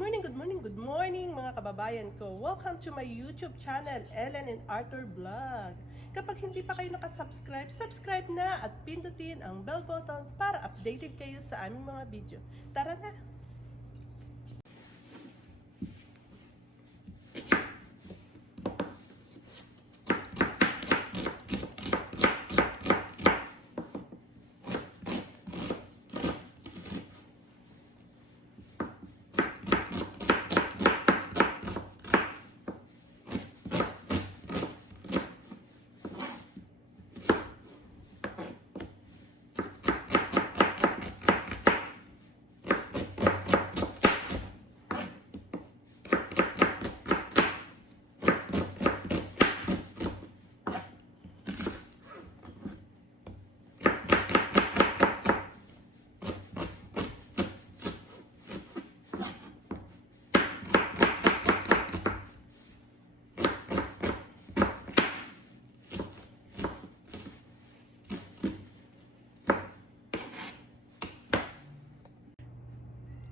good morning mga kababayan ko. Welcome to my YouTube channel, Ellen and Arthur Vlog. Kapag hindi pa kayo nakasubscribe, subscribe na at pindutin ang bell button para updated kayo sa aming mga video. Tara na!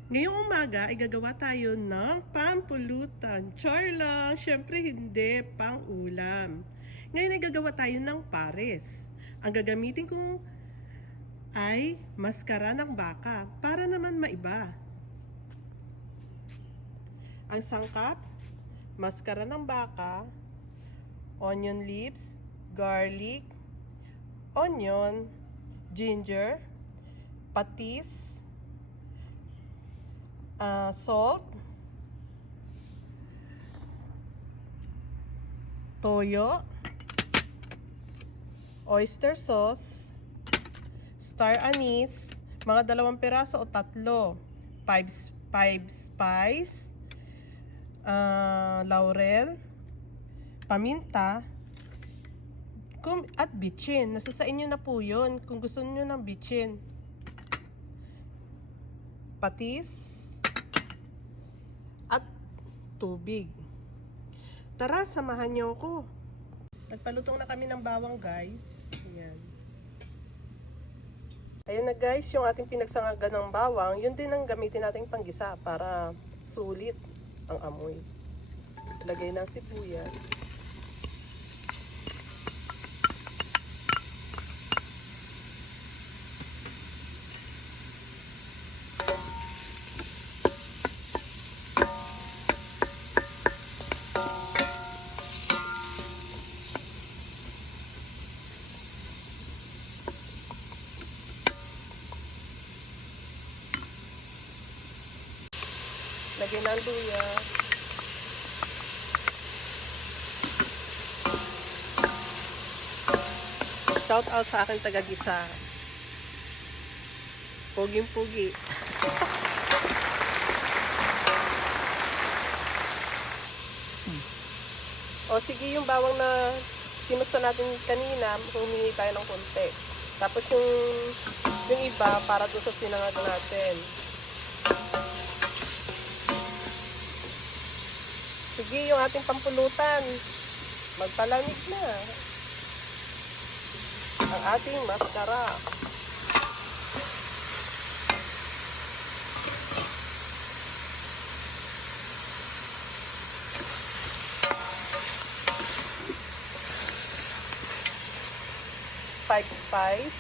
Ngayong umaga ay gagawa tayo ng pampulutan. Char lang, syempre hindi, pang ulam. Ngayon ay gagawa tayo ng pares. Ang gagamitin ko ay maskara ng baka para naman maiba. Ang sangkap, maskara ng baka, onion leaves, garlic, onion, ginger, patis, salt, toyo, oyster sauce, star anise, mga 2 piraso o 3, 5 spice, laurel, paminta, at bitchin. Nasa sa inyo na po yun kung gusto niyo ng bitchin. Patis at tubig. Tara, samahan niyo ako. Nagpalutong na kami ng bawang, guys. Ayan. Ayan na, guys, yung ating pinagsangagan ng bawang. Yun din ang gamitin nating panggisa para sulit ang amoy. Lagay ng sibuyas. Lagyan ng luya. Shout out sa aking taga-gisa. Puging-pugi. O sige, yung bawang na sinusta natin kanina, humingi tayo ng konti. Tapos yung iba para doon sa sinangag natin. Sige, yung ating pampulutan, magpalamig na. Ang ating maskara. Spice.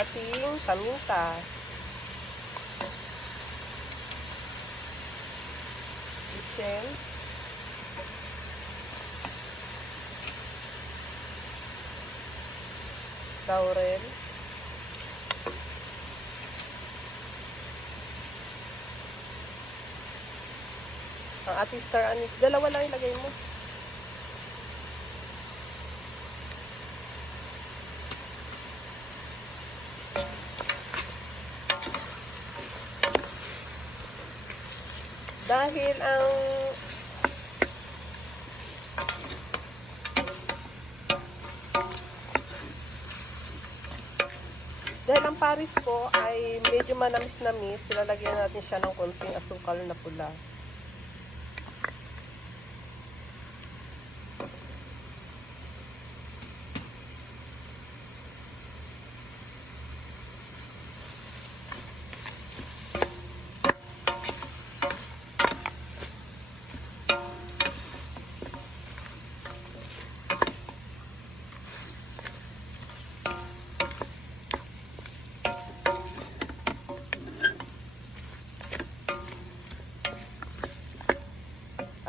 Ating paminta. Bitchin. Laurel. Ang ating star anise. 2 lang ilagay mo. Dahil ang pares po ay medyo manamis-namis, lalagyan natin siya ng konting asukal na pula.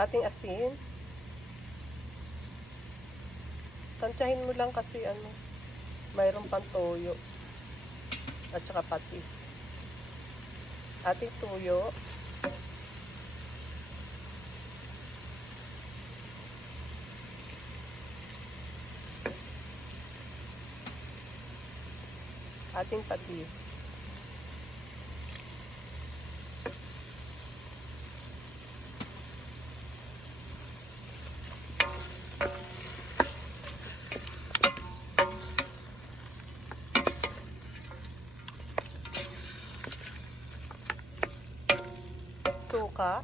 ating asin. Tansyahin mo lang kasi mayroon pang toyo at saka patis. Ating tuyo. Ating patis. Suka.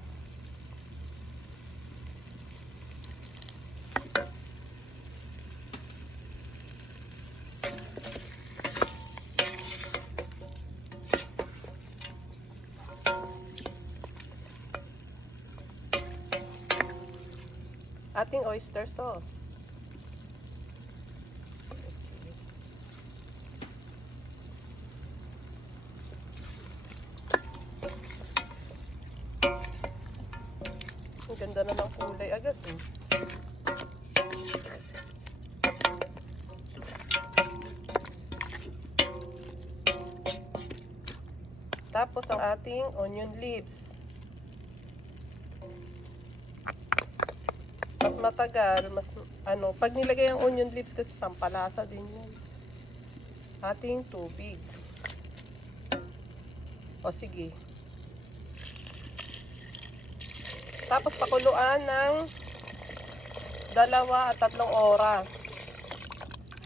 Ating oyster sauce. Ang ganda na ng kulay agad eh. Tapos ang ating onion leaves. Mas matagal, pag nilagay ang onion leaves kasi pampalasa din yan. Ating tubig. O sige. Tapos pakuluan ng 2 at 3 oras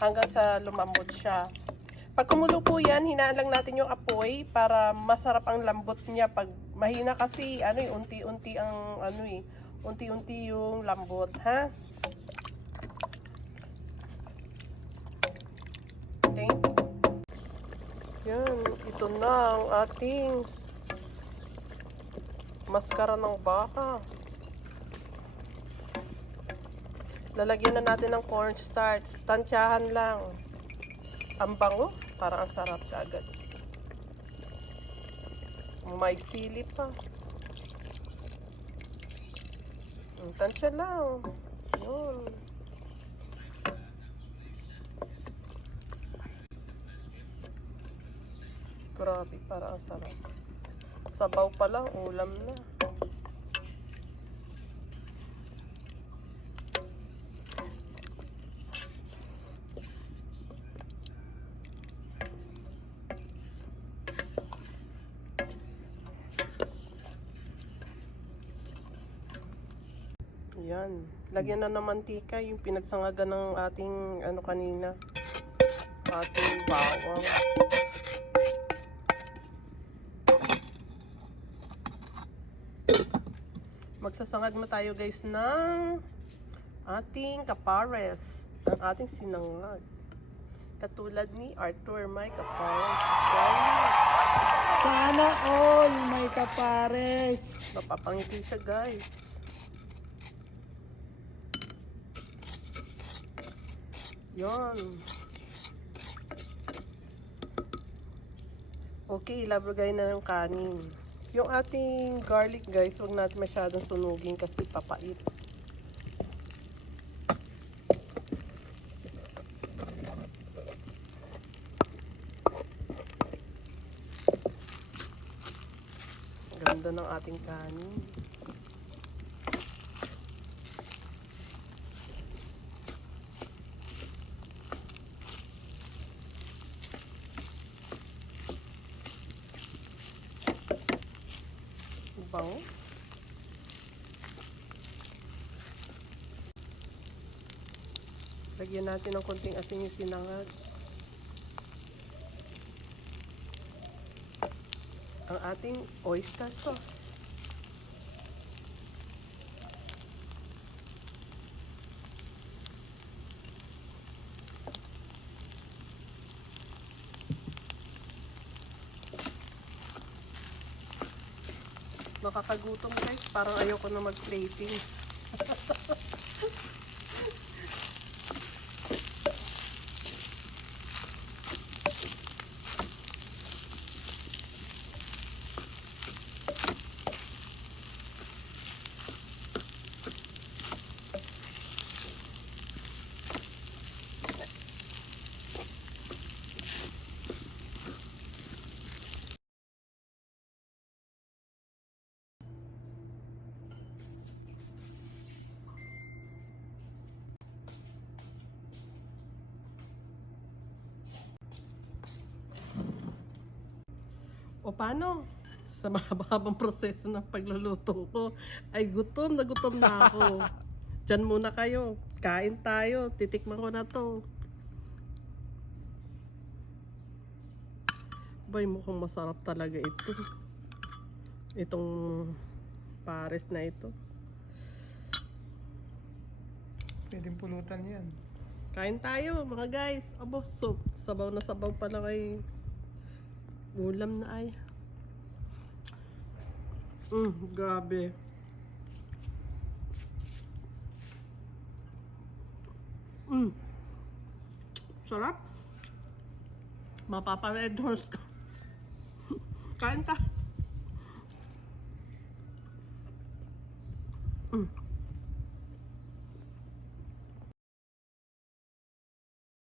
hanggang sa lumambot siya. Pag kumulo po yan, hinaan lang natin yung apoy para masarap ang lambot niya. Pag mahina kasi, unti-unti ang unti-unti yung lambot, ha? Okay. Yan, ito na ang ating maskara ng baka. Lalagyan na natin ng cornstarch. Tansyahan lang. Ang bango, parang ang sarap agad. May sili pa. Tansya lang. Yun. Grabe, parang ang sarap. Sabaw pa lang, ulam na. Yan. Lagyan na ng mantika yung pinagsangagan ng ating kanina. Ating bawang. Magsasangag na tayo guys ng ating kapares. Ang ating sinangag. Katulad ni Arthur, may kapares. Sana all may kapares. Mapapangiti siya guys. Yon. Okay, ilagay na ng kanin. Yung ating garlic guys, huwag natin masyadong sunugin kasi papait. Ganda ng ating kanin. Bango. Lagyan natin ng konting asin yung sinangag. Ang ating oyster sauce. Nakakagutom guys, parang ayoko na mag-plating. O paano? Sa mahabang proseso ng pagluluto ko, ay gutom na ako. Diyan muna kayo. Kain tayo. Titikman ko na to. Bay, mukhang masarap talaga ito. Itong pares na ito. Pwedeng pulutan yan. Kain tayo mga guys. Abo, so, sabaw na sabaw pala kay ulam na ay. Grabe. Sarap. Mapapa-red horse ka. Kain ta.